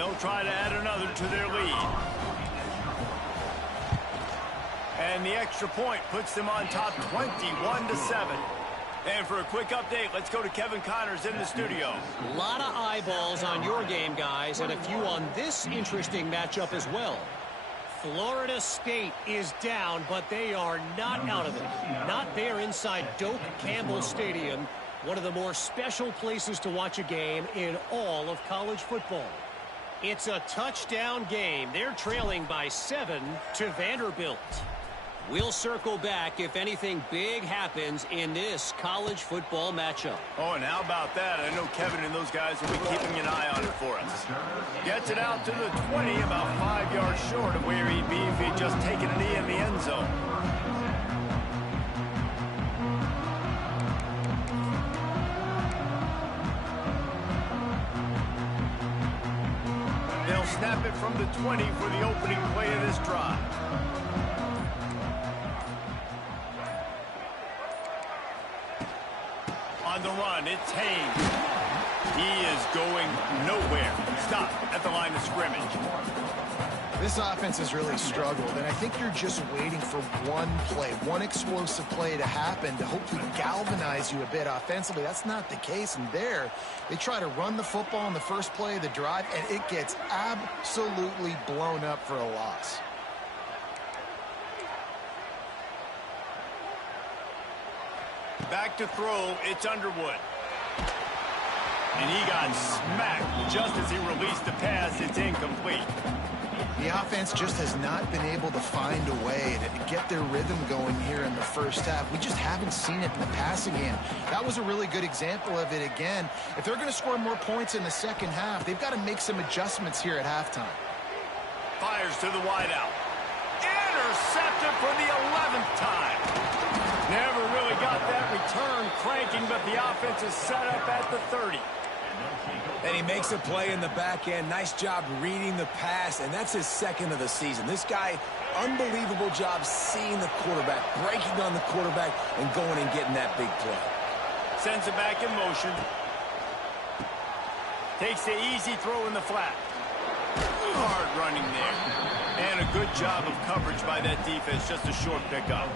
They'll try to add another to their lead. And the extra point puts them on top 21-7. And for a quick update, let's go to Kevin Connors in the studio. A lot of eyeballs on your game, guys, and a few on this interesting matchup as well. Florida State is down, but they are not out of it. Not there inside Doak Campbell Stadium, one of the more special places to watch a game in all of college football. It's a touchdown game. They're trailing by 7 to Vanderbilt. We'll circle back if anything big happens in this college football matchup. Oh, and how about that? I know Kevin and those guys will be keeping an eye on it for us. Gets it out to the 20, about 5 yards short of where he'd be if he'd just taken a knee in the end zone. They'll snap it from the 20 for the opening play of this drive. On the run, it's Haynes. He is going nowhere. Stop at the line of scrimmage. This offense has really struggled, and I think you're just waiting for one play, one explosive play to happen to hopefully galvanize you a bit offensively. That's not the case, and there, they try to run the football in the first play of the drive, and it gets absolutely blown up for a loss. Back to throw, it's Underwood. And he got smacked just as he released the pass. It's incomplete. The offense just has not been able to find a way to get their rhythm going here in the first half. We just haven't seen it in the passing game. That was a really good example of it again. If they're going to score more points in the second half, they've got to make some adjustments here at halftime. Fires to the wideout. Intercepted for the 11th time. Never really got that return cranking, but the offense is set up at the 30. And he makes a play in the back end. Nice job reading the pass, and that's his second of the season. This guy, unbelievable job seeing the quarterback, breaking on the quarterback, and going and getting that big play. Sends it back in motion. Takes the easy throw in the flat. Hard running there. And a good job of coverage by that defense, just a short pickup.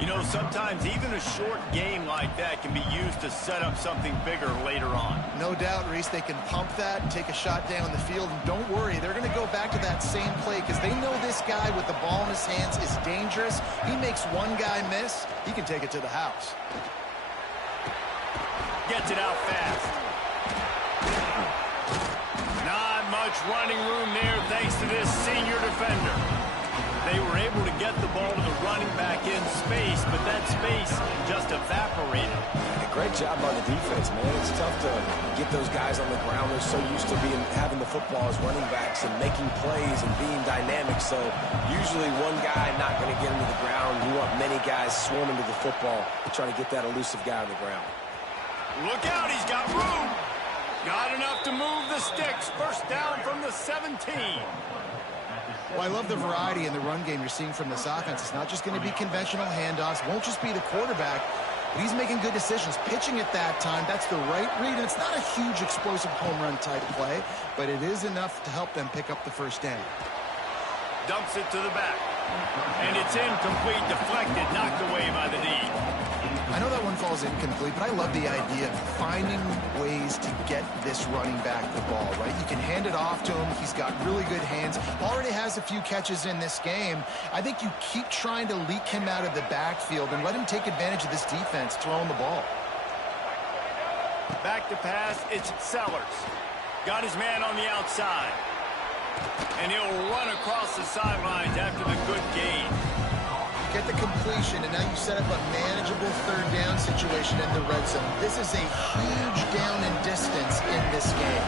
You know, sometimes even a short game like that can be used to set up something bigger later on. No doubt, Reese, they can pump that and take a shot down the field. And don't worry, they're going to go back to that same play because they know this guy with the ball in his hands is dangerous. He makes one guy miss, he can take it to the house. Gets it out fast. Not much running room there thanks to this senior defender. They were able to get the ball to the running back in space, but that space just evaporated. A great job on the defense, man. It's tough to get those guys on the ground. They're so used to having the football as running backs and making plays and being dynamic. So usually one guy not going to get into the ground. You want many guys swarming to the football to try to get that elusive guy on the ground. Look out, he's got room. Got enough to move the sticks. First down from the 17. Well, I love the variety in the run game you're seeing from this offense. It's not just going to be conventional handoffs. It won't just be the quarterback, but he's making good decisions. Pitching at that time, that's the right read. And it's not a huge explosive home run type play, but it is enough to help them pick up the first down. Dumps it to the back. And it's incomplete, deflected, knocked away by the D. I know that one falls incomplete, but I love the idea of finding ways to get this running back the ball, right? You can hand it off to him. He's got really good hands. Already has a few catches in this game. I think you keep trying to leak him out of the backfield and let him take advantage of this defense throwing the ball. Back to pass, it's Sellers. Got his man on the outside. And he'll run across the sidelines after the good gain. Get the completion, and now you set up a manageable third down situation in the red zone. This is a huge down in distance in this game.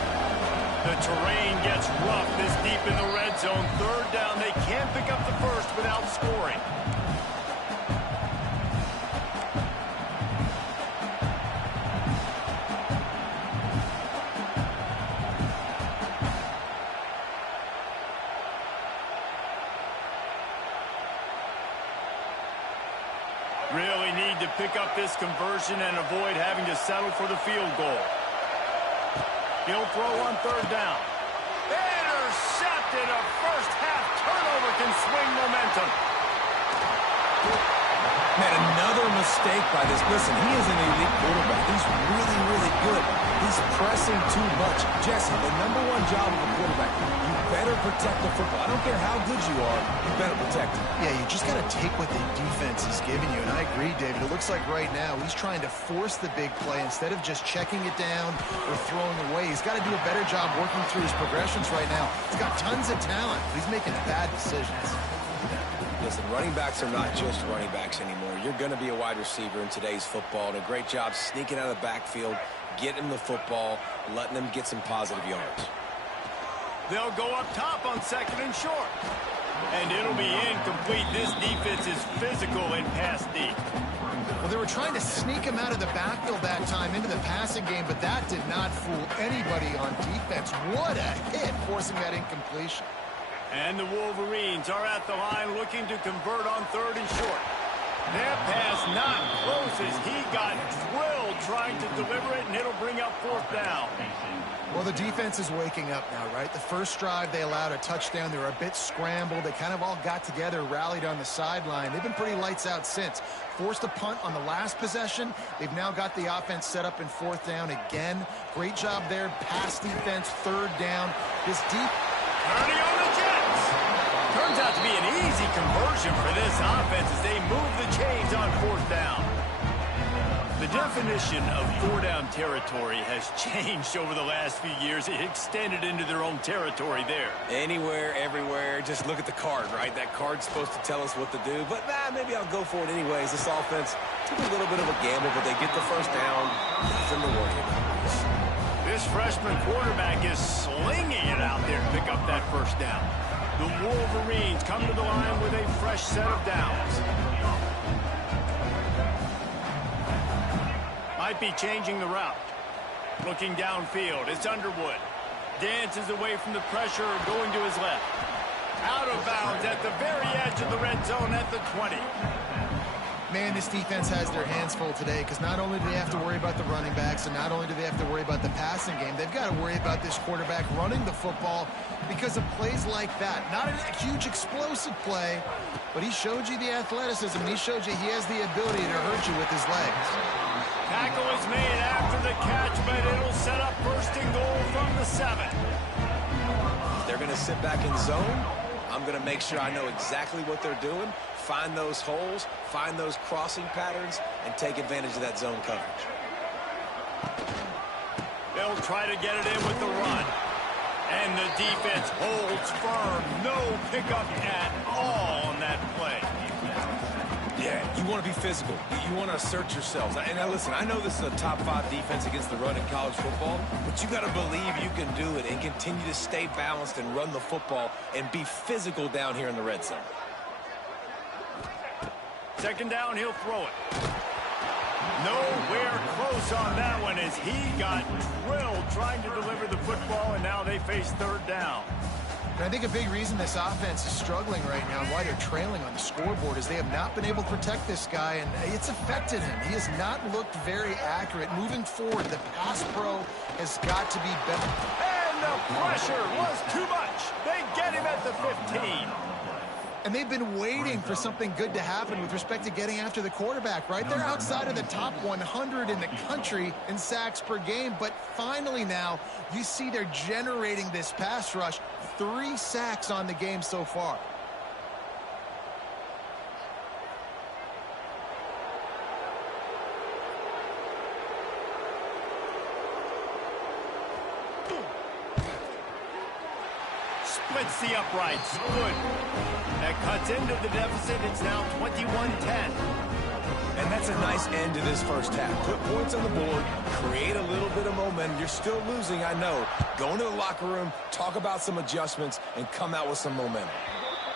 The terrain gets rough this deep in the red zone. Third down, they can't pick up the first without scoring. Really need to pick up this conversion and avoid having to settle for the field goal. He'll throw on third down. Intercepted. A first-half turnover can swing momentum. Man, another mistake by this. Listen, he is an elite quarterback. He's really, really good. He's pressing too much. Jesse, the number one job of a quarterback, you better protect the football. I don't care how good you are, you better protect it. Yeah, you just got to take what the defense is giving you. And I agree, David. It looks like right now he's trying to force the big play instead of just checking it down or throwing away. He's got to do a better job working through his progressions right now. He's got tons of talent. He's making bad decisions. Listen, running backs are not just running backs anymore. You're going to be a wide receiver in today's football, and a great job sneaking out of the backfield, getting the football, letting them get some positive yards. They'll go up top on 2nd and short. And it'll be incomplete. This defense is physical and pass deep. Well, they were trying to sneak him out of the backfield that time into the passing game, but that did not fool anybody on defense. What a hit, forcing that incompletion. And the Wolverines are at the line looking to convert on 3rd and short. That pass not close as he got drilled trying to deliver it, and it'll bring up 4th down. Well, the defense is waking up now, right? The first drive, they allowed a touchdown. They were a bit scrambled. They kind of all got together, rallied on the sideline. They've been pretty lights out since. Forced a punt on the last possession. They've now got the offense set up in 4th down again. Great job there. Pass defense, 3rd down. This deep... Turning on the Jets. Turns out to be an easy conversion for this offense as they move the chains on 4th down. The definition of 4-down territory has changed over the last few years. It extended into their own territory there. Anywhere, everywhere, just look at the card, right? That card's supposed to tell us what to do, but maybe I'll go for it anyways. This offense took a little bit of a gamble, but they get the first down. Nothing to worry about. This freshman quarterback is slinging it out there to pick up that first down. The Wolverines come to the line with a fresh set of downs. Might be changing the route. Looking downfield, it's Underwood. Dances away from the pressure, going to his left. Out of bounds at the very edge of the red zone at the 20. Man, this defense has their hands full today because not only do they have to worry about the running backs and not only do they have to worry about the passing game, they've got to worry about this quarterback running the football because of plays like that. Not a huge explosive play, but he showed you the athleticism. And he showed you he has the ability to hurt you with his legs. Tackle is made after the catch, but it'll set up 1st and goal from the 7. They're going to sit back in zone. I'm going to make sure I know exactly what they're doing, find those holes, find those crossing patterns, and take advantage of that zone coverage. They'll try to get it in with the run. And the defense holds firm. No pickup at all on that play. Yeah, you want to be physical. You want to assert yourselves. And now listen, I know this is a top 5 defense against the run in college football, but you got to believe you can do it and continue to stay balanced and run the football and be physical down here in the red zone. 2nd down, he'll throw it. Nowhere close on that one as he got drilled trying to deliver the football, and now they face 3rd down. And I think a big reason this offense is struggling right now and why they're trailing on the scoreboard is they have not been able to protect this guy, and it's affected him. He has not looked very accurate. Moving forward, the pass pro has got to be better. And the pressure was too much. They get him at the 15. And they've been waiting for something good to happen with respect to getting after the quarterback, right? They're outside of the top 100 in the country in sacks per game, but finally now you see they're generating this pass rush. 3 sacks on the game so far. Splits the uprights. Good. That cuts into the deficit. It's now 21-10. And that's a nice end to this first half. Put points on the board, create a little bit of momentum. You're still losing, I know. Go into the locker room, talk about some adjustments, and come out with some momentum.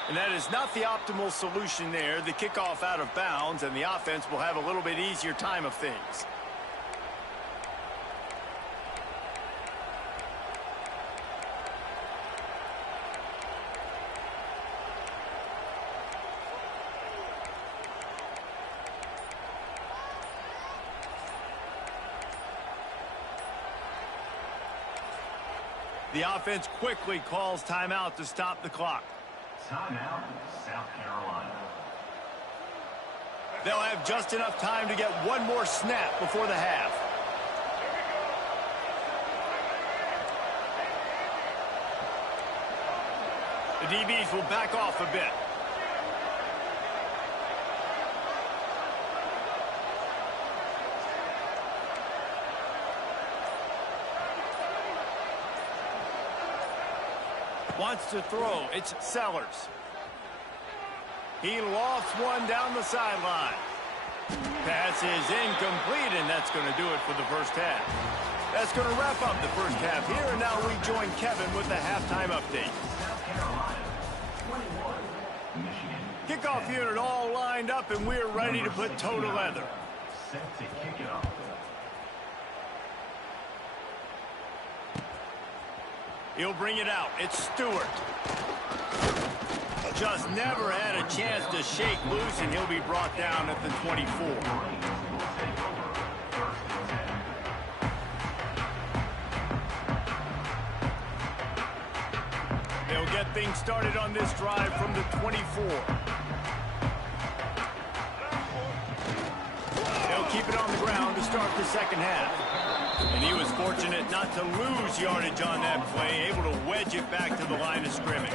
And that is not the optimal solution there. The kickoff out of bounds, and the offense will have a little bit easier time of things. The offense quickly calls timeout to stop the clock. Timeout, South Carolina. They'll have just enough time to get one more snap before the half. The DBs will back off a bit. Wants to throw. It's Sellers. He lofts one down the sideline. Pass is incomplete, and that's going to do it for the first half. That's going to wrap up the first half here, and now we join Kevin with the halftime update. South Carolina, 21, Michigan. Kickoff unit all lined up, and we're ready to put toe to leather. Set to kick it off. He'll bring it out. It's Stewart. Just never had a chance to shake loose, and he'll be brought down at the 24. They'll get things started on this drive from the 24. They'll keep it on the ground to start the second half. And he was fortunate not to lose yardage on that play, able to wedge it back to the line of scrimmage.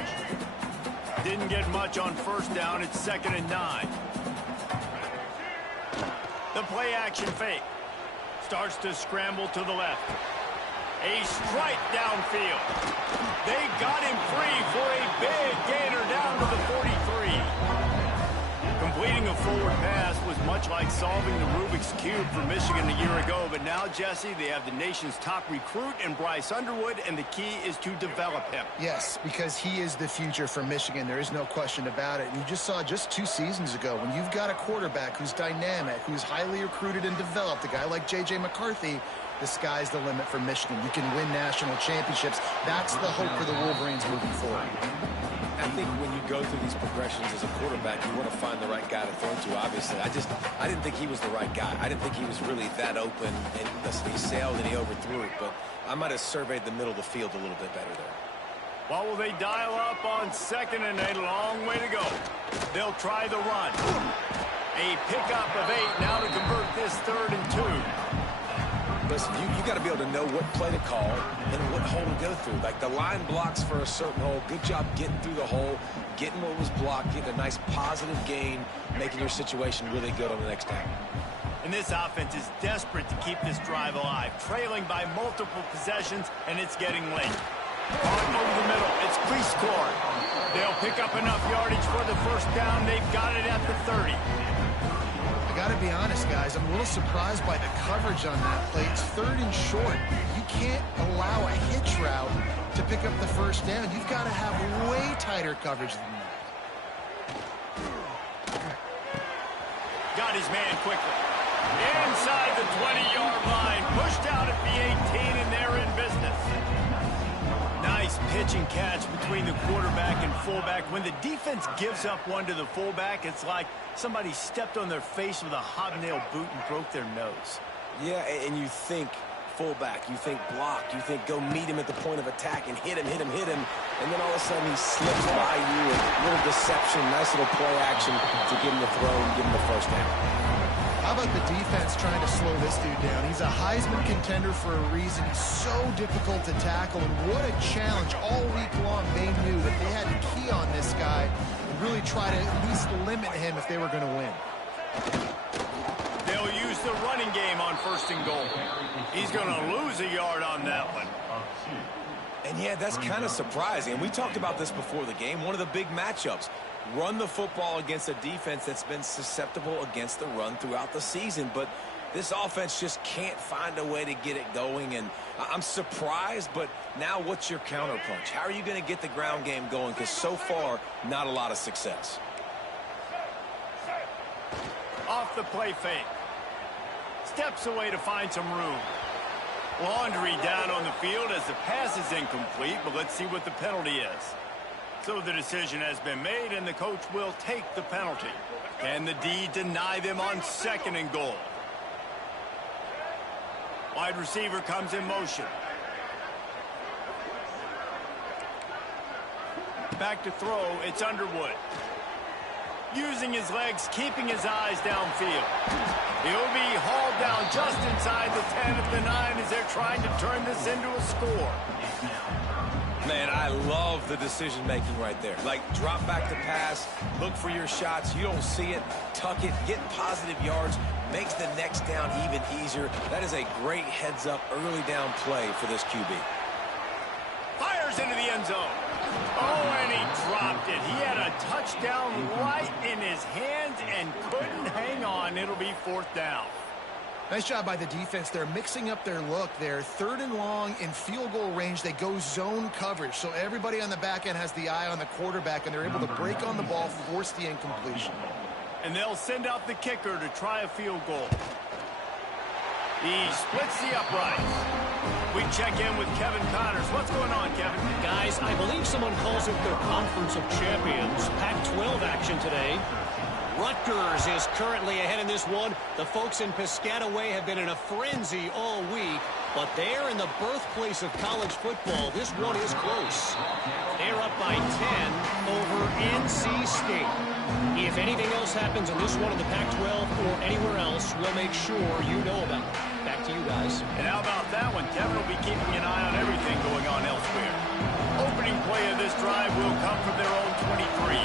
Didn't get much on first down. It's 2nd and 9. The play action fake. Starts to scramble to the left. A strike downfield. They got him free for a big gainer down to the 43. Completing a forward pass was much like solving the Rubik's Cube for Michigan a year ago, but now, Jesse, they have the nation's top recruit in Bryce Underwood, and the key is to develop him. Yes, because he is the future for Michigan. There is no question about it. And you just saw just 2 seasons ago, when you've got a quarterback who's dynamic, who's highly recruited and developed, a guy like J.J. McCarthy, the sky's the limit for Michigan. You can win national championships. That's the hope for the Wolverines moving forward. I think when you go through these progressions as a quarterback, you want to find the right guy to throw to, obviously. I didn't think he was the right guy. I didn't think he was really that open. And listen, he sailed and he overthrew it, but I might have surveyed the middle of the field a little bit better there. Well, will they dial up on 2nd and a long way to go? They'll try the run. A pickup of 8 now to convert this 3rd and 2. Listen, you got to be able to know what play to call and what hole to go through. Like, the line blocks for a certain hole. Good job getting through the hole, getting what was blocked, getting a nice positive gain, making your situation really good on the next down. And this offense is desperate to keep this drive alive, trailing by multiple possessions, and it's getting late. On over the middle, it's Cleescore. They'll pick up enough yardage for the first down. They've got it at the 30. Got to be honest, guys, I'm a little surprised by the coverage on that play. It's 3rd and short. You can't allow a hitch route to pick up the first down. You've got to have way tighter coverage than that. Got his man quickly. Inside the 20-yard line. Pushed out at the 18, and they're in business. Nice pitch and catch between the quarterback and fullback. When the defense gives up one to the fullback, it's like somebody stepped on their face with a hobnail boot and broke their nose. Yeah, and you think fullback, you think block, you think go meet him at the point of attack and hit him, and then all of a sudden he slips by you, a little deception, nice little play action to give him the throw and give him the first down. How about the defense trying to slow this dude down? He's a Heisman contender for a reason. He's so difficult to tackle, and what a challenge all week long. They knew that they had to key on this guy and really try to at least limit him if they were going to win. They'll use the running game on 1st and goal. He's going to lose a yard on that one. And yeah, that's kind of surprising. And we talked about this before the game. One of the big matchups. Run the football against a defense that's been susceptible against the run throughout the season. But this offense just can't find a way to get it going. And I'm surprised, but now what's your counterpunch? How are you going to get the ground game going? Because so far, not a lot of success. Off the play fake. Steps away to find some room. Laundry down on the field as the pass is incomplete, but let's see what the penalty is. So the decision has been made, and the coach will take the penalty. Can the D deny them on 2nd and goal? Wide receiver comes in motion. Back to throw, it's Underwood. Using his legs, keeping his eyes downfield. He'll be hauled down just inside the 10 at the 9 as they're trying to turn this into a score. Man, I love the decision-making right there. Like, drop back the pass, look for your shots. You don't see it, tuck it, get positive yards, makes the next down even easier. That is a great heads-up, early down play for this QB. Fires into the end zone. Oh, and he dropped it. He had a touchdown right in his hands and couldn't hang on. It'll be 4th down. Nice job by the defense. They're mixing up their look. They're 3rd and long in field goal range. They go zone coverage. So everybody on the back end has the eye on the quarterback, and they're able to break on the ball, force the incompletion. And they'll send out the kicker to try a field goal. He splits the uprights. We check in with Kevin Connors. What's going on, Kevin? Guys, I believe someone calls it the Conference of Champions. Pac-12 action today. Rutgers is currently ahead in this one. The folks in Piscataway have been in a frenzy all week, but they're in the birthplace of college football. This one is close. They're up by 10 over NC State. If anything else happens in this one in the Pac-12 or anywhere else, we'll make sure you know about it. Back to you guys. And how about that one? Kevin will be keeping an eye on everything going on elsewhere. Opening play of this drive will come from their own 23.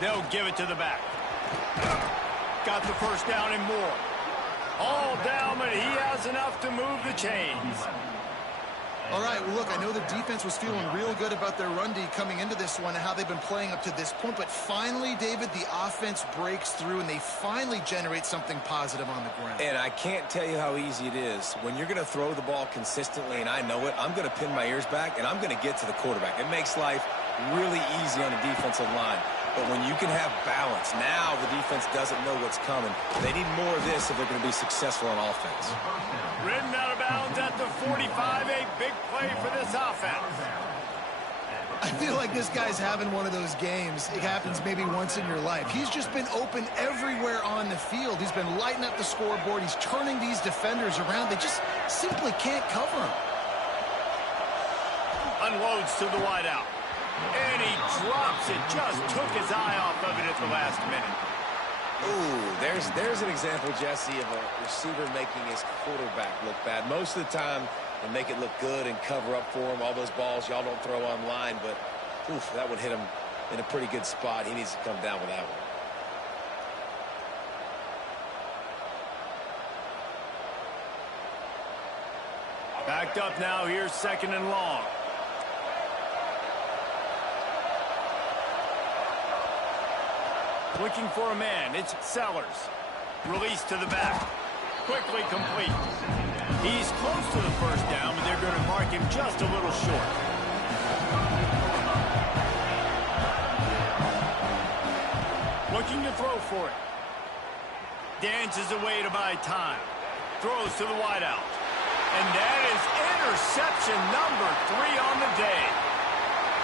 They'll give it to the back. Got the first down and more. All down, but he has enough to move the chains. All right, well, look, I know the defense was feeling real good about their run D coming into this one and how they've been playing up to this point, but finally, David, the offense breaks through and they finally generate something positive on the ground. And I can't tell you how easy it is. When you're going to throw the ball consistently, and I know it, I'm going to pin my ears back, and I'm going to get to the quarterback. It makes life really easy on the defensive line. But when you can have balance, now the defense doesn't know what's coming. They need more of this if they're going to be successful on offense. Ridden out of bounds at the 45, a big play for this offense. I feel like this guy's having one of those games. It happens maybe once in your life. He's just been open everywhere on the field. He's been lighting up the scoreboard. He's turning these defenders around. They just simply can't cover him. Unloads to the wideout. And he drops it. Just took his eye off of it at the last minute. Ooh, there's an example, Jesse, of a receiver making his quarterback look bad. Most of the time, they make it look good and cover up for him. All those balls y'all don't throw online, but oof, that would hit him in a pretty good spot. He needs to come down with that one. Backed up now. Here's 2nd and long. Looking for a man. It's Sellers. Release to the back. Quickly complete. He's close to the first down, but they're going to mark him just a little short. Looking to throw for it. Dances away to buy time. Throws to the wideout. And that is interception number 3 on the day.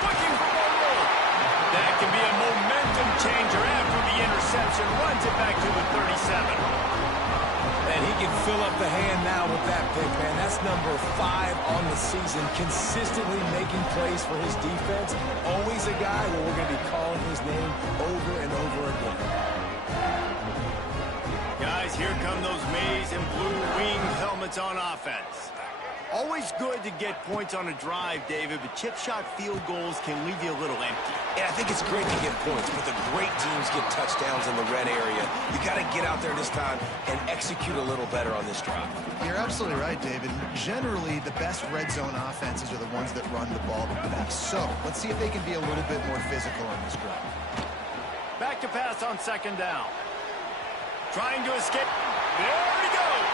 Looking for more room. That can be a momentum changer after the interception. Runs it back to the 37. And he can fill up the hand now with that pick, man. That's number 5 on the season. Consistently making plays for his defense. Always a guy where we're going to be calling his name over and over again. Guys, here come those maize and blue wing helmets on offense. Always good to get points on a drive, David, but chip shot field goals can leave you a little empty. Yeah, I think it's great to get points, but the great teams get touchdowns in the red area. You got to get out there this time and execute a little better on this drive. You're absolutely right, David. Generally, the best red zone offenses are the ones that run the ball the best. So, let's see if they can be a little bit more physical on this drive. Back to pass on 2nd down. Trying to escape. There he goes.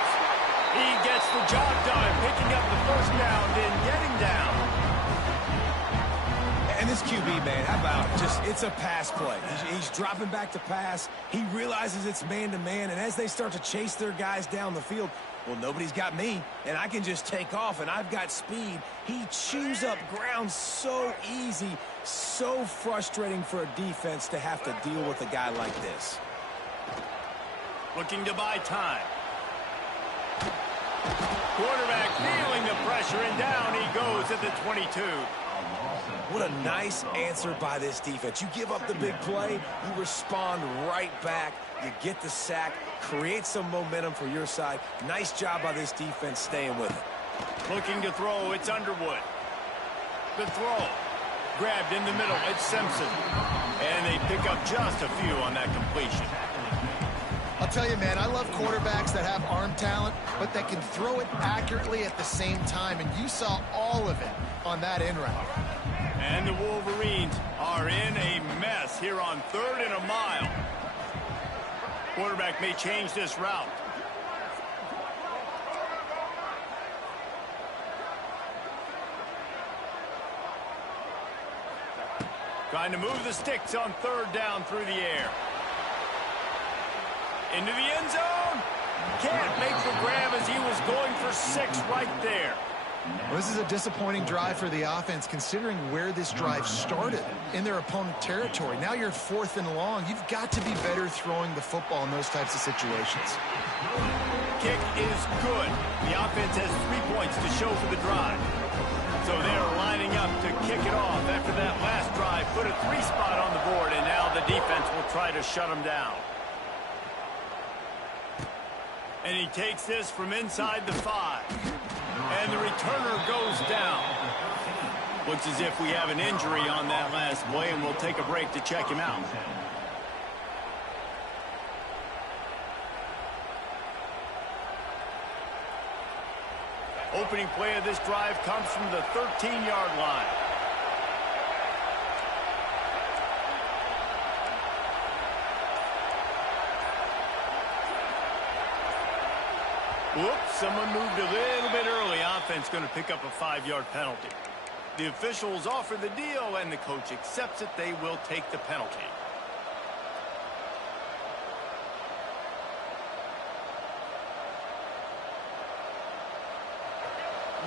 He gets the job done, picking up the first down, then getting down. And this QB, man, how about it? It's a pass play. He's dropping back to pass. He realizes it's man-to-man, and as they start to chase their guys down the field, well, nobody's got me, and I can just take off, and I've got speed. He chews up ground so easy, so frustrating for a defense to have to deal with a guy like this. Looking to buy time. Quarterback feeling the pressure, and down he goes at the 22. What a nice answer by this defense. You give up the big play, you respond right back, you get the sack, create some momentum for your side. Nice job by this defense staying with it. Looking to throw, it's Underwood. The throw. Grabbed in the middle, it's Simpson. And they pick up just a few on that completion. I'll tell you, man, I love quarterbacks that have arm talent, but that can throw it accurately at the same time, and you saw all of it on that in route. And the Wolverines are in a mess here on 3rd and a mile. Quarterback may change this route. Trying to move the sticks on 3rd down through the air. Into the end zone. Can't make the grab as he was going for 6 right there. Well, this is a disappointing drive for the offense, considering where this drive started, in their opponent territory. Now you're 4th and long. You've got to be better throwing the football in those types of situations. Kick is good. The offense has 3 points to show for the drive. So they're lining up to kick it off after that last drive. Put a 3 spot on the board, and now the defense will try to shut them down. And he takes this from inside the 5. And the returner goes down. Looks as if we have an injury on that last play, and we'll take a break to check him out. Opening play of this drive comes from the 13-yard line. Whoops, someone moved a little bit early. Offense going to pick up a 5-yard penalty. The officials offer the deal, and the coach accepts it. They will take the penalty.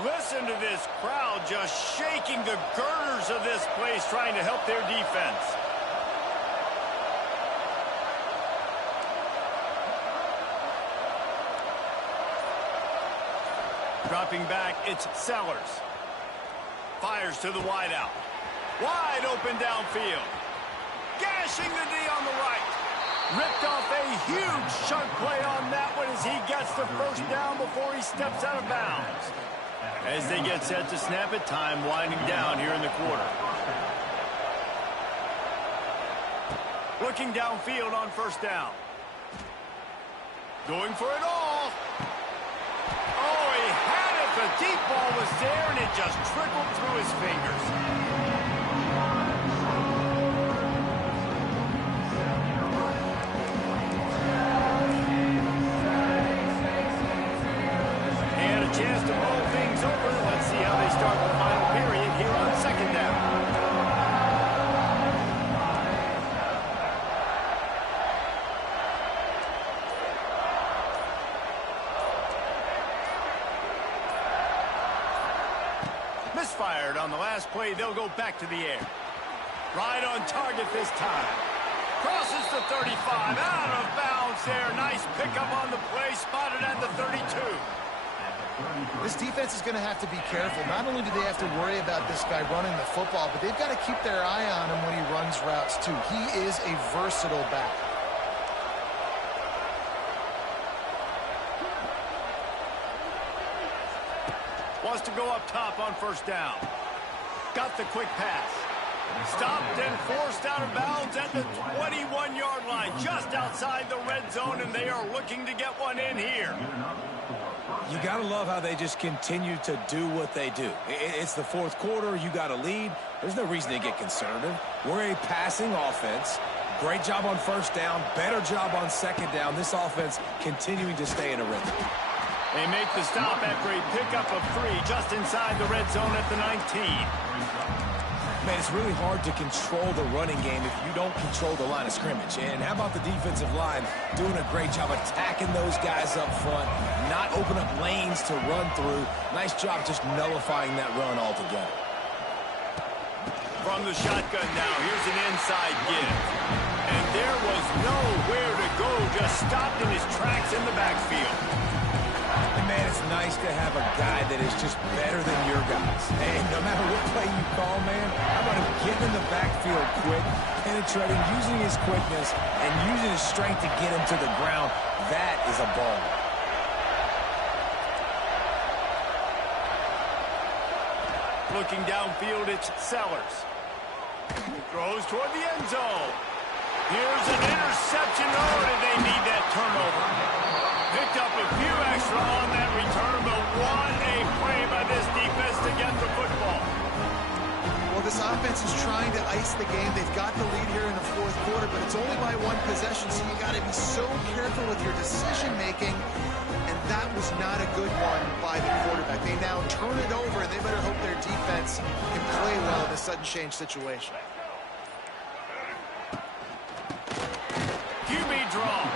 Listen to this crowd just shaking the girders of this place, trying to help their defense. Dropping back, it's Sellers. Fires to the wideout. Wide open downfield. Gashing the D on the right. Ripped off a huge chunk play on that one as he gets the first down before he steps out of bounds. As they get set to snap it, time winding down here in the quarter. Looking downfield on 1st down. Going for it all. Oh, he had it. The deep ball was there, and it just trickled through his fingers. They had a chance to roll things over. Let's see how they start the final period here on 2nd down. Misfired on the last play. They'll go back to the air. Right on target this time. Crosses the 35. Out of bounds there. Nice pickup on the play. Spotted at the 32. This defense is going to have to be careful. Not only do they have to worry about this guy running the football, but they've got to keep their eye on him when he runs routes too. He is a versatile back. Wants to go up top on 1st down. Got the quick pass. Stopped and forced out of bounds at the 21-yard line, just outside the red zone, and they are looking to get one in here. You got to love how they just continue to do what they do. It's the 4th quarter. You got a lead. There's no reason to get conservative. We're a passing offense. Great job on 1st down. Better job on 2nd down. This offense continuing to stay in a rhythm. They make the stop after a pickup of 3 just inside the red zone at the 19. Man, it's really hard to control the running game if you don't control the line of scrimmage. And how about the defensive line doing a great job attacking those guys up front, not open up lanes to run through. Nice job just nullifying that run altogether. From the shotgun now, here's an inside give. And there was nowhere to go, just stopped in his tracks in the backfield. And man, it's nice to have a guy that is just better than your guys. And no matter what play you call, man, how about him getting in the backfield quick, penetrating, using his quickness, and using his strength to get him to the ground. That is a ball. Looking downfield, it's Sellers. Throws toward the end zone. Here's an interception. Oh, did they need that turnover? Picked up a few extra on that return, but what a play by this defense to get the football. Well, this offense is trying to ice the game. They've got the lead here in the fourth quarter, but it's only by one possession, so you got to be so careful with your decision-making, and that was not a good one by the quarterback. They now turn it over, and they better hope their defense can play well in a sudden change situation. QB draw.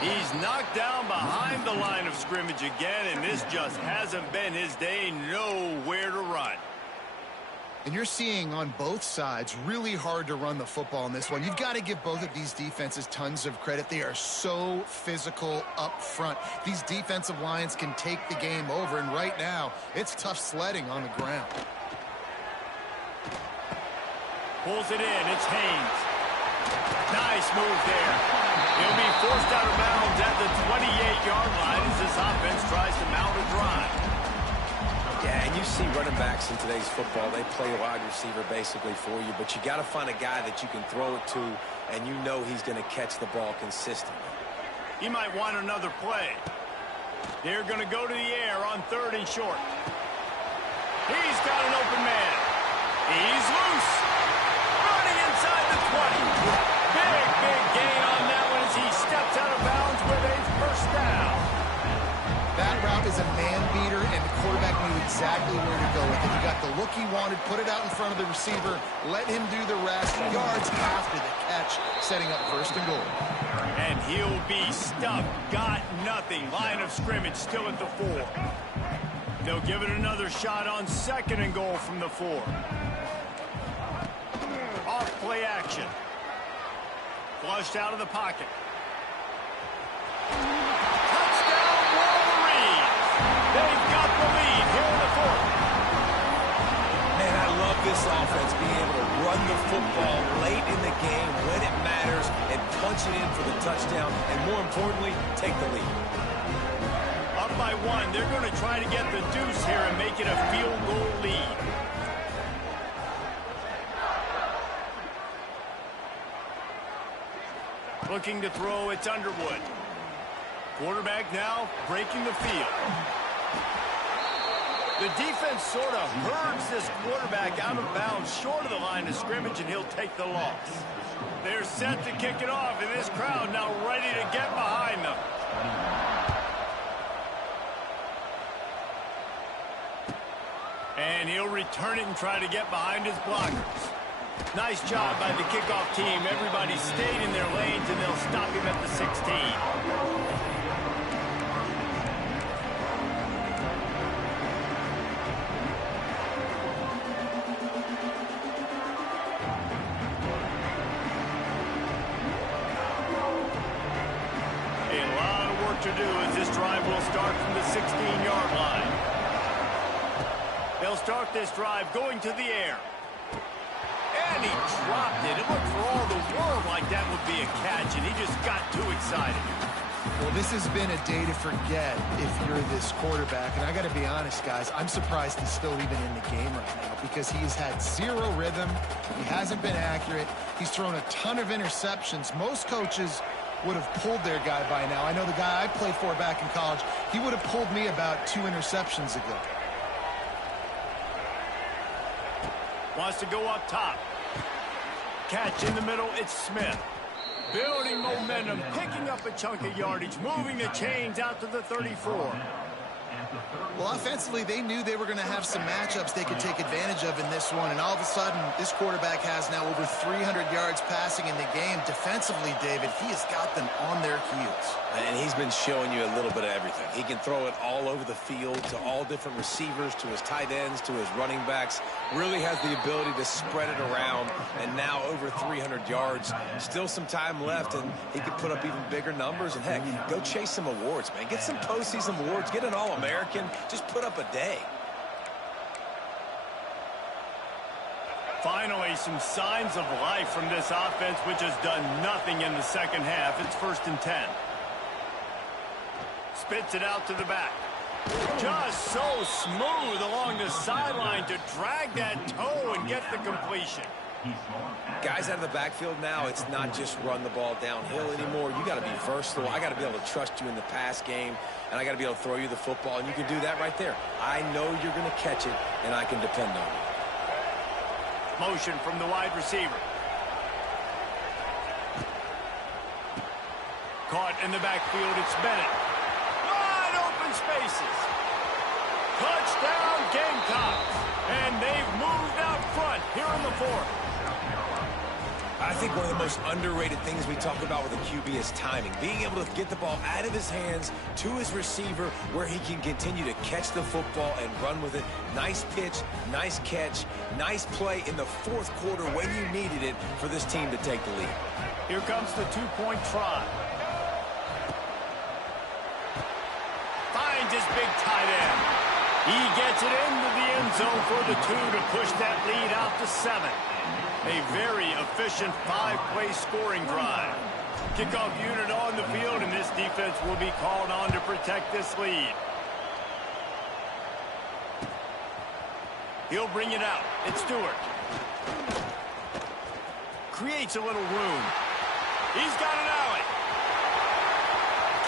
He's knocked down behind the line of scrimmage again, and this just hasn't been his day. Nowhere to run. And you're seeing on both sides really hard to run the football in this one. You've got to give both of these defenses tons of credit. They are so physical up front. These defensive lines can take the game over, and right now it's tough sledding on the ground. Pulls it in. It's Haynes. Nice move there. He'll be forced out of bounds at the 28-yard line as this offense tries to mount a drive. Yeah, and you see running backs in today's football, they play wide receiver basically for you, but you got to find a guy that you can throw it to, and you know he's going to catch the ball consistently. He might want another play. They're going to go to the air on 3rd and short. He's got an open man. He's loose. Running inside the 20. Big gain on that one as he steps out of bounds with a first down. That route is a man beater, and the quarterback knew exactly where to go with it. He got the look he wanted, put it out in front of the receiver, let him do the rest. Yards after the catch, setting up 1st and goal. And he'll be stuffed. Got nothing. Line of scrimmage still at the 4. They'll give it another shot on 2nd and goal from the 4. Off play action. Flushed out of the pocket. Touchdown, Wolverines! They've got the lead here in the 4th. Man, I love this offense being able to run the football late in the game when it matters and punch it in for the touchdown, and more importantly, take the lead. Up by 1, they're going to try to get the deuce here and make it a field goal lead. Looking to throw, it's Underwood. Quarterback now breaking the field. The defense sort of herds this quarterback out of bounds short of the line of scrimmage, and he'll take the loss. They're set to kick it off, and this crowd now ready to get behind them. And he'll return it and try to get behind his blockers. Nice job by the kickoff team. Everybody stayed in their lanes, and they'll stop him at the 16. A lot of work to do as this drive will start from the 16-yard line. They'll start this drive going to the air. And he dropped it. It looked for all the world like that would be a catch, and he just got too excited. Well, this has been a day to forget if you're this quarterback. And I got to be honest, guys, I'm surprised he's still even in the game right now because he's had zero rhythm. He hasn't been accurate. He's thrown a ton of interceptions. Most coaches would have pulled their guy by now. I know the guy I played for back in college, he would have pulled me about 2 interceptions ago. Wants to go up top. Catch in the middle, it's Smith. Building momentum, picking up a chunk of yardage, moving the chains out to the 34. Well, offensively, they knew they were going to have some matchups they could take advantage of in this one, and all of a sudden, this quarterback has now over 300 yards passing in the game. Defensively, David, he has got them on their heels. And he's been showing you a little bit of everything. He can throw it all over the field to all different receivers, to his tight ends, to his running backs. Really has the ability to spread it around, and now over 300 yards. Still some time left, and he could put up even bigger numbers. And, heck, go chase some awards, man. Get some postseason awards. Get an All-American. Just put up a day. Finally, some signs of life from this offense, which has done nothing in the second half. It's 1st and 10. Spits it out to the back. Just so smooth along the sideline to drag that toe and get the completion. Guys out of the backfield now, it's not just run the ball downhill anymore. You got to be versatile. I got to be able to trust you in the pass game, and I got to be able to throw you the football, and you can do that right there. I know you're going to catch it, and I can depend on you. Motion from the wide receiver. Caught in the backfield, it's Bennett. Wide open spaces. Touchdown Gamecocks. And they've moved out front here in the 4th. I think one of the most underrated things we talk about with a QB is timing. Being able to get the ball out of his hands to his receiver where he can continue to catch the football and run with it. Nice pitch, nice catch, nice play in the 4th quarter when you needed it for this team to take the lead. Here comes the 2-point try. Finds his big tight end. He gets it into the end zone for the 2 to push that lead out to 7. A very efficient 5-play scoring drive. Kickoff unit on the field, and this defense will be called on to protect this lead. He'll bring it out. It's Stewart. Creates a little room. He's got an alley.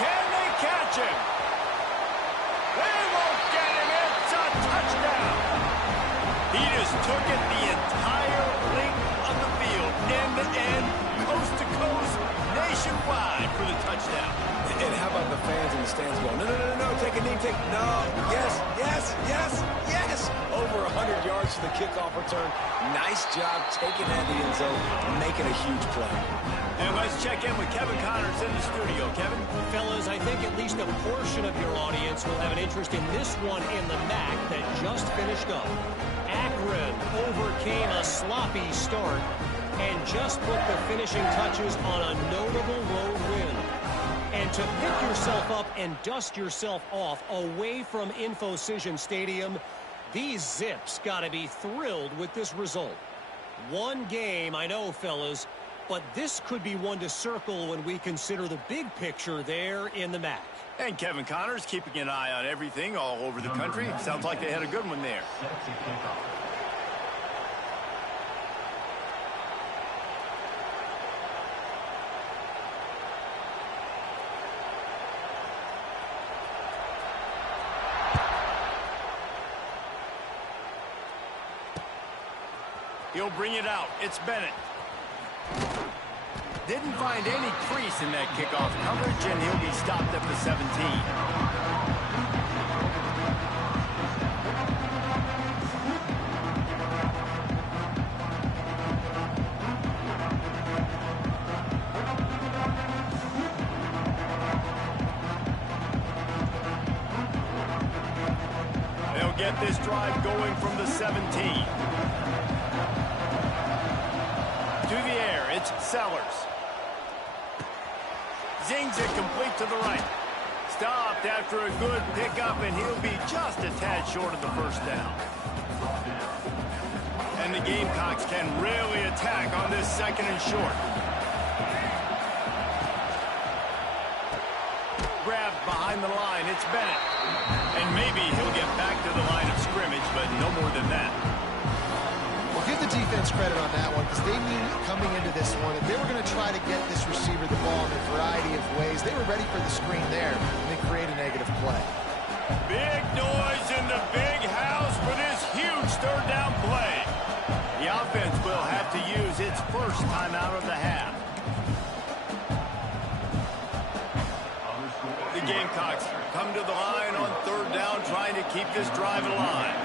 Can they catch him? They won't get him. It's a touchdown. He just took it the entire length of the field, end to end, coast to coast, nationwide for the touchdown. And how about the fans in the stands going, no, no, no, no, take a knee, no, yes, yes, yes, yes. Over 100 yards for the kickoff return. Nice job taking that in the end zone, making a huge play. And let's check in with Kevin Connors in the studio. Kevin? Fellas, I think at least a portion of your audience will have an interest in this one in the MAC that just finished up. Akron overcame a sloppy start and just put the finishing touches on a notable road win. And to pick yourself up and dust yourself off away from InfoCision Stadium, these Zips got to be thrilled with this result. One game, I know, fellas, but this could be one to circle when we consider the big picture there in the MAC. And Kevin Connors keeping an eye on everything all over the country. Sounds like they had a good one there. He'll bring it out. It's Bennett. Didn't find any crease in that kickoff coverage, and he'll be stopped at the 17. They'll get this drive going from the 17. To the air, it's Sellers. Zings it complete to the right. Stopped after a good pickup, and he'll be just a tad short of the first down. And the Gamecocks can really attack on this 2nd and short. Grabbed behind the line, it's Bennett. And maybe he'll get back to the line of scrimmage, but no more than that. Well, give the defense credit on that one, because they knew coming into this one that they were going to try to get this receiver the ball in a variety of ways. They were ready for the screen there, and they create a negative play. Big noise in the big house for this huge 3rd down play. The offense will have to use its first timeout of the half. The Gamecocks come to the line on 3rd down, trying trying to keep this drive alive.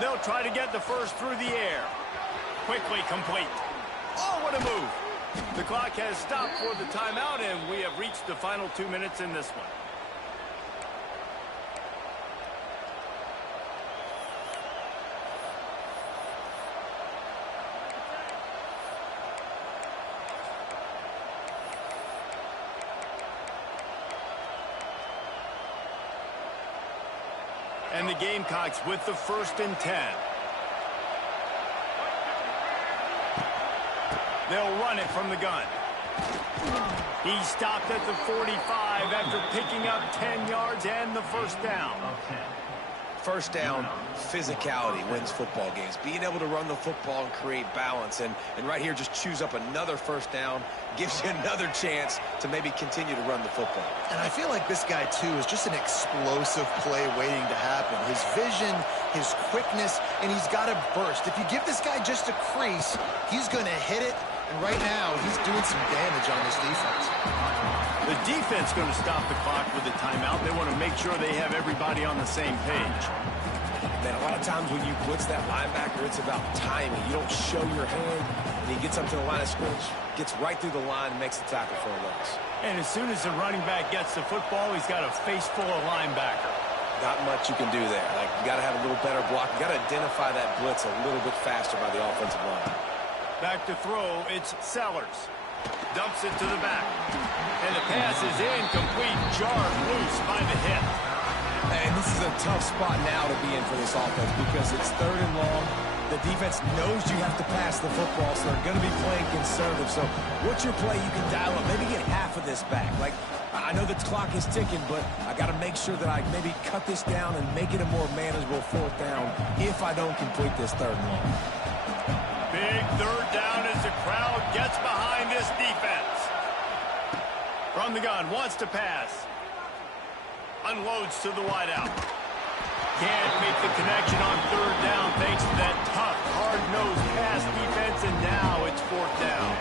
They'll try to get the first through the air. Quickly complete. Oh, what a move. The clock has stopped for the timeout, and we have reached the final 2 minutes in this one. And the Gamecocks with the 1st and 10. They'll run it from the gun. He stopped at the 45 after picking up 10 yards and the first down. First down, physicality wins football games. Being able to run the football and create balance. And right here, just choose up another first down. Gives you another chance to maybe continue to run the football. And I feel like this guy, too, is just an explosive play waiting to happen. His vision, his quickness, and he's got a burst. If you give this guy just a crease, he's going to hit it. And right now, he's doing some damage on this defense. The defense going to stop the clock with a timeout. They want to make sure they have everybody on the same page. Man, a lot of times when you blitz that linebacker, it's about timing. You don't show your hand, and he gets up to the line of scrimmage, gets right through the line, and makes the tackle for a loss. And as soon as the running back gets the football, he's got a face full of linebacker. Not much you can do there. Like, you got to have a little better block. You got to identify that blitz a little bit faster by the offensive line. Back to throw, it's Sellers. Dumps it to the back. And the pass is incomplete, jarred loose by the hip. And this is a tough spot now to be in for this offense because it's 3rd and long. The defense knows you have to pass the football, so they're going to be playing conservative. So what's your play you can dial up? Maybe get half of this back. Like, I know the clock is ticking, but I got to make sure that I maybe cut this down and make it a more manageable 4th down if I don't complete this 3rd and long. Big 3rd down as the crowd gets behind this defense. From the gun, wants to pass. Unloads to the wideout. Can't make the connection on 3rd down thanks to that tough, hard-nosed pass defense, and now it's 4th down.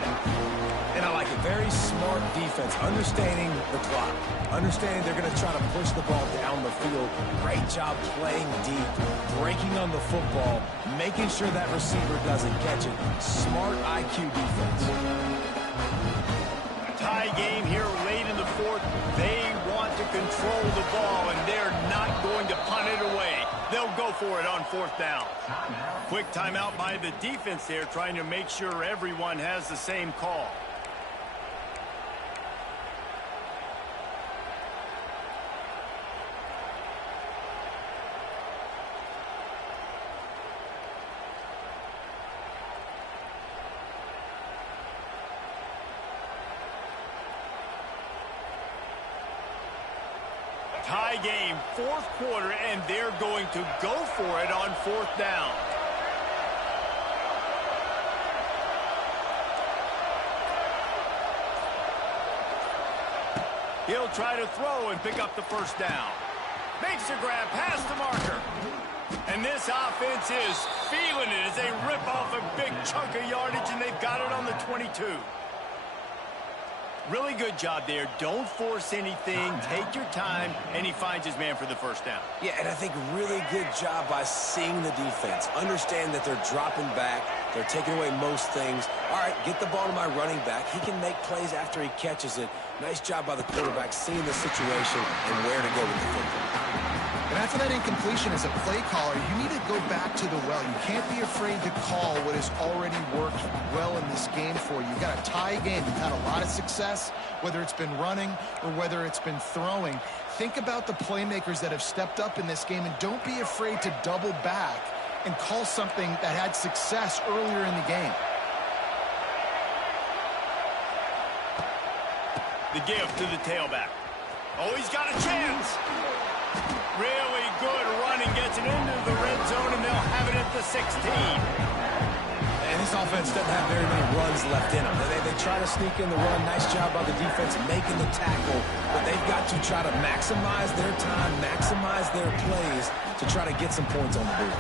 And I like it. Very smart defense, understanding the clock, understanding they're going to try to push the ball down the field. Great job playing deep, breaking on the football, making sure that receiver doesn't catch it. Smart IQ defense. Tie game here late in the 4th. They want to control the ball, and they're not going to punt it away. They'll go for it on 4th down. Quick timeout by the defense there, trying to make sure everyone has the same call. Tie game, 4th quarter, and they're going to go for it on 4th down. He'll try to throw and pick up the first down. Makes a grab past the marker. And this offense is feeling it as they rip off a big chunk of yardage, and they've got it on the 22. Really good job there. Don't force anything. Take your time. And he finds his man for the first down. Yeah, and I think really good job by seeing the defense. Understand that they're dropping back. They're taking away most things. All right, get the ball to my running back. He can make plays after he catches it. Nice job by the quarterback seeing the situation and where to go with the football. And after that incompletion as a play caller, you need to go back to the well. You can't be afraid to call what has already worked well in this game for you. You've got a tie game. You've had a lot of success, whether it's been running or whether it's been throwing. Think about the playmakers that have stepped up in this game, and don't be afraid to double back and call something that had success earlier in the game. The give to the tailback. Oh, he's got a chance. Really good running, gets it into the red zone, and they'll have it at the 16. And this offense doesn't have very many runs left in them. They try to sneak in the run. Nice job by the defense making the tackle, but they've got to try to maximize their time, maximize their plays to try to get some points on the board.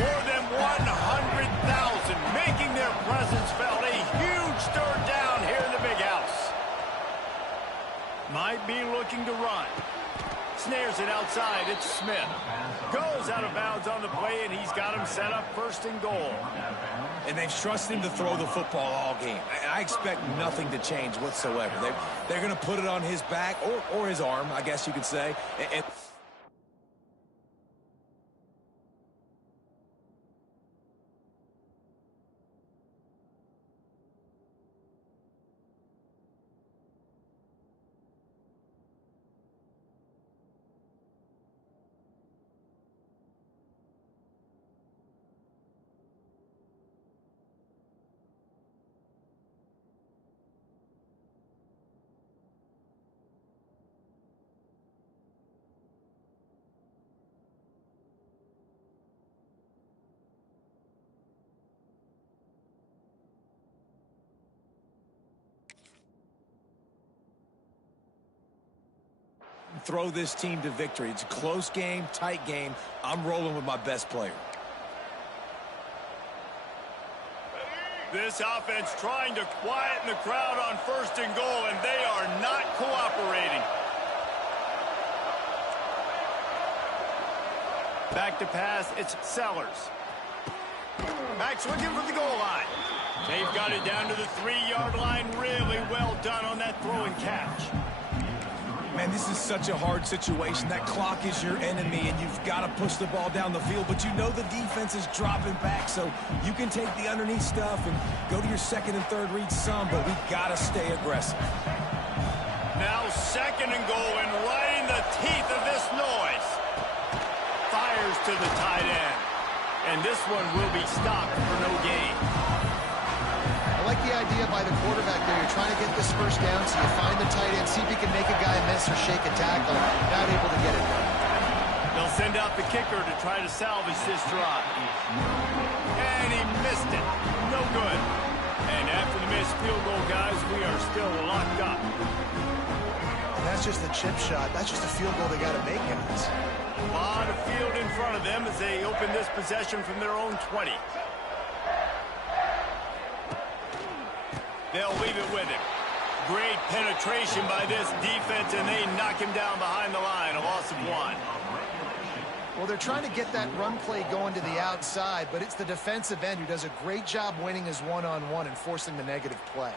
More than 100,000 making their might be looking to run. Snares it outside. It's Smith. Goes out of bounds on the play, and he's got him set up 1st and goal. And they've trusted him to throw the football all game. I expect nothing to change whatsoever. They're going to put it on his back or his arm, I guess you could say. And throw this team to victory. It's a close game, tight game. I'm rolling with my best player. This offense trying to quieten the crowd on 1st and goal, and they are not cooperating. Back to pass, it's Sellers. Backs looking for the goal line. They've got it down to the 3-yard line. Really well done on that throw and catch. Man, this is such a hard situation. That clock is your enemy, and you've got to push the ball down the field, but you know the defense is dropping back, so you can take the underneath stuff and go to your 2nd and 3rd read some, but we've got to stay aggressive. Now 2nd and goal, and right in the teeth of this noise. Fires to the tight end, and this one will be stopped for no gain. I like the idea by the quarterback there. You're trying to get this 1st down, so you find the tight end, see if he can make a guy miss or shake a tackle. Not able to get it done. They'll send out the kicker to try to salvage this drive. And he missed it. No good. And after the missed field goal, guys, we are still locked up. And that's just a chip shot. That's just a field goal they got to make, guys. A lot of field in front of them as they open this possession from their own 20. They'll leave it with him. Great penetration by this defense, and they knock him down behind the line. A loss of 1. Well, they're trying to get that run play going to the outside, but it's the defensive end who does a great job winning his one-on-one and forcing the negative play.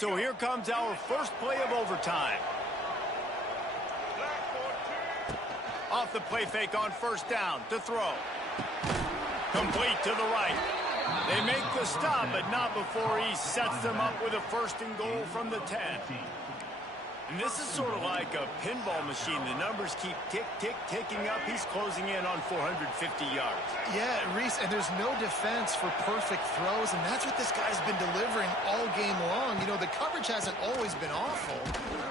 So here comes our first play of overtime. Off the play fake on first down to throw. Complete to the right. They make the stop, but not before he sets them up with a 1st and goal from the 10. And this is sort of like a pinball machine. The numbers keep ticking up. He's closing in on 450 yards. Yeah, Reese, and there's no defense for perfect throws, and that's what this guy's been delivering all game long. You know, the coverage hasn't always been awful,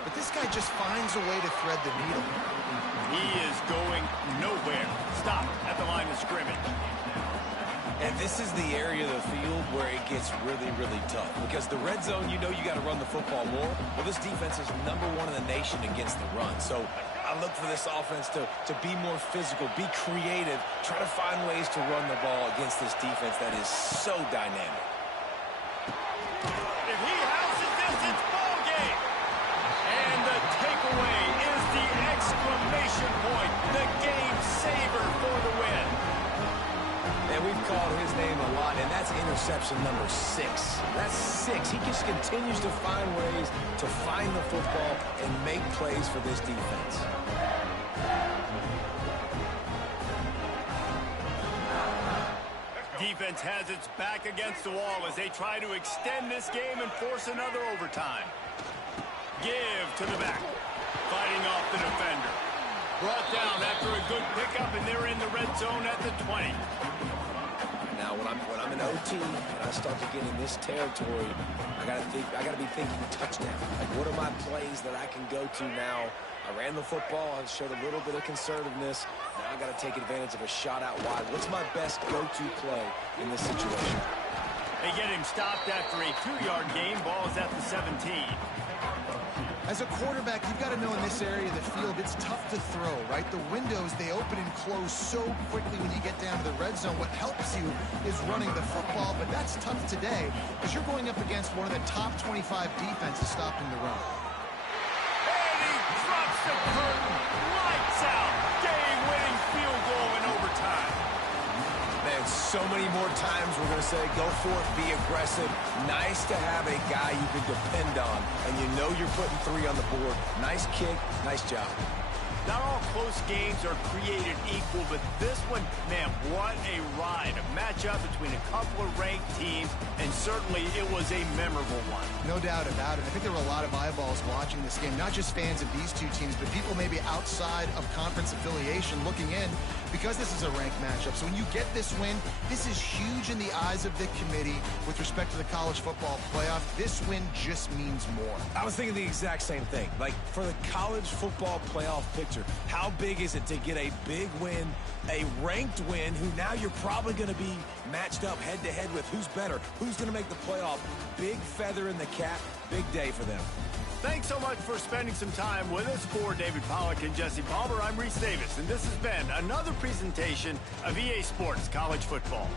but this guy just finds a way to thread the needle. He is going nowhere. Stop at the line of scrimmage. And this is the area of the field where it gets really, really tough. Because the red zone, you know you got to run the football more. Well, this defense is #1 in the nation against the run. So I look for this offense to be more physical, be creative, try to find ways to run the ball against this defense that is so dynamic. If he houses this, it's ball game. And the takeaway is the exclamation point, the game saver for the win. And we've called his name a lot, and that's interception number 6. That's 6. He just continues to find ways to find the football and make plays for this defense. Defense has its back against the wall as they try to extend this game and force another overtime. Give to the back. Fighting off the defender. Brought down after a good pickup, and they're in the red zone at the 20. Now, when I'm in OT and I start to get in this territory, I gotta be thinking touchdown. Like, what are my plays that I can go to now? I ran the football. I showed a little bit of conservativeness. Now I got to take advantage of a shot out wide. What's my best go-to play in this situation? They get him stopped after a 2-yard gain. Ball is at the 17. As a quarterback, you've got to know in this area of the field, it's tough to throw, right? The windows, they open and close so quickly when you get down to the red zone. What helps you is running the football, but that's tough today because you're going up against one of the top 25 defenses stopping the run. And he drops the curtain. Lights out. Game-winning field goal in overtime. Man, so many more times we're going to say, go for it, be aggressive. Nice to have a guy you can depend on, and you know you're putting 3 on the board. Nice kick, nice job. Not all close games are created equal, but this one, man, what a ride. A matchup between a couple of ranked teams, and certainly it was a memorable one. No doubt about it. I think there were a lot of eyeballs watching this game, not just fans of these two teams, but people maybe outside of conference affiliation looking in because this is a ranked matchup. So when you get this win, this is huge in the eyes of the committee with respect to the college football playoff. This win just means more. I was thinking the exact same thing. Like, for the college football playoff picture, how big is it to get a big win, a ranked win, who now you're probably going to be matched up head-to-head with who's better, who's going to make the playoff. Big feather in the cap, big day for them. Thanks so much for spending some time with us. For David Pollack and Jesse Palmer, I'm Reese Davis, and this has been another presentation of EA Sports College Football.